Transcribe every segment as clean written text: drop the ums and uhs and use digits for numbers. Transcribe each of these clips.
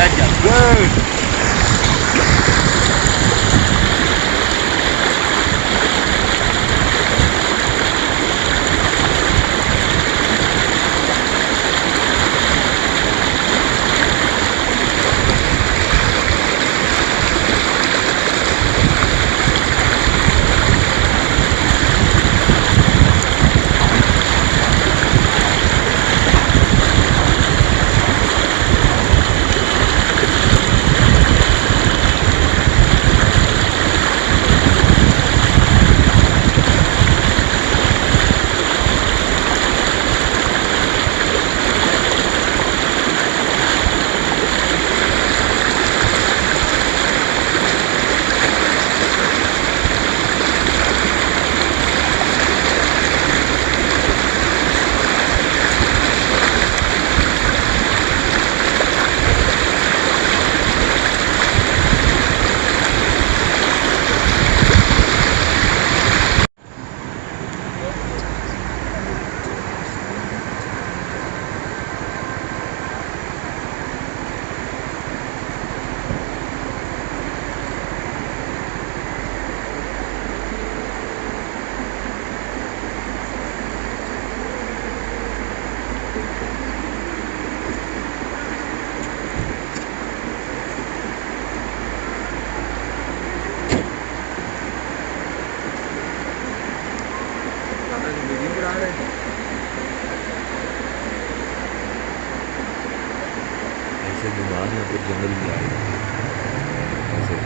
Good. ऐसे बीमार हैं फिर जंगल में आए ऐसे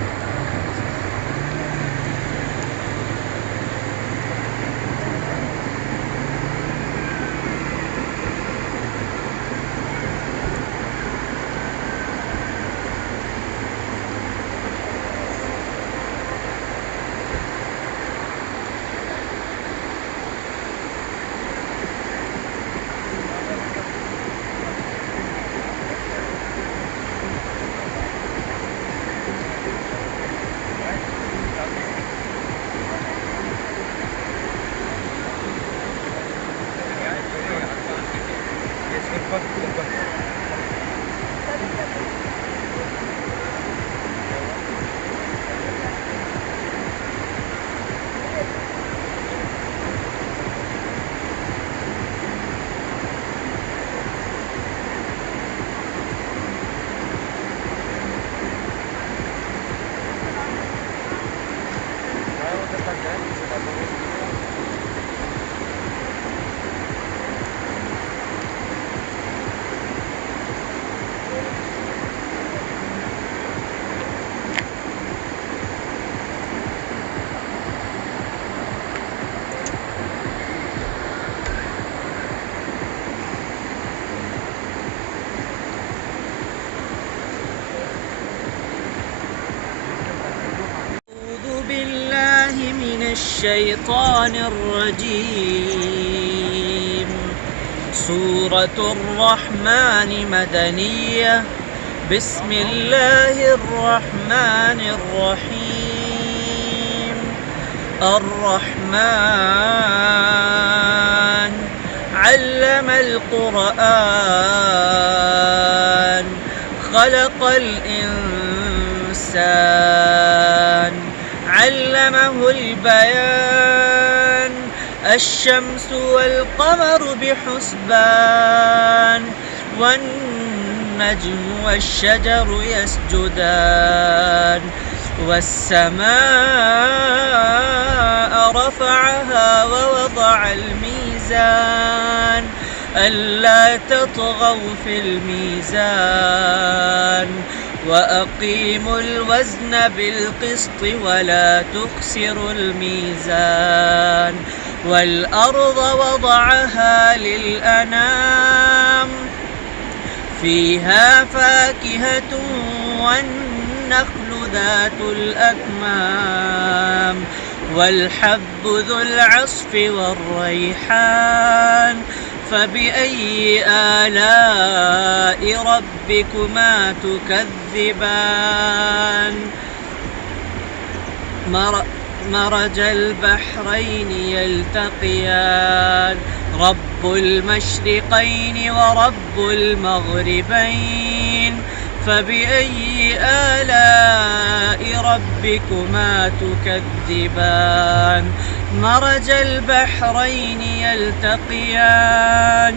الشيطان الرجيم. سورة الرحمن مدنية. بسم الله الرحمن الرحيم. الرحمن علم القرآن خلق الإنسان علمه البيان. الشمس والقمر بحسبان والنجم والشجر يسجدان. والسماء رفعها ووضع الميزان ألا تطغوا في الميزان وأقيموا الوزن بالقسط ولا تخسروا الميزان. والأرض وضعها للأنام فيها فاكهة والنخل ذات الأكمام والحب ذو العصف والريحان. فبأي آلاء ربكما تكذبان. مرج البحرين يلتقيان. رب المشرقين ورب المغربين. فبأي آلاء ربكما تكذبان مرج البحرين يلتقيان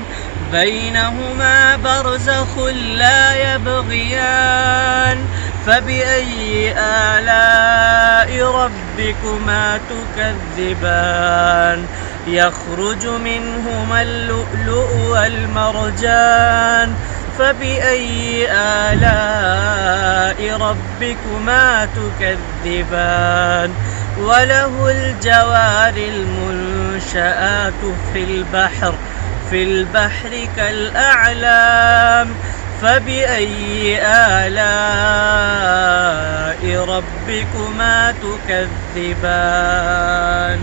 بينهما برزخ لا يبغيان فبأي آلاء ربكما تكذبان يخرج منهما اللؤلؤ والمرجان فبأي آلاء ربكما تكذبان وله الجوار المنشآت في البحر كالأعلام فبأي آلاء ربكما تكذبان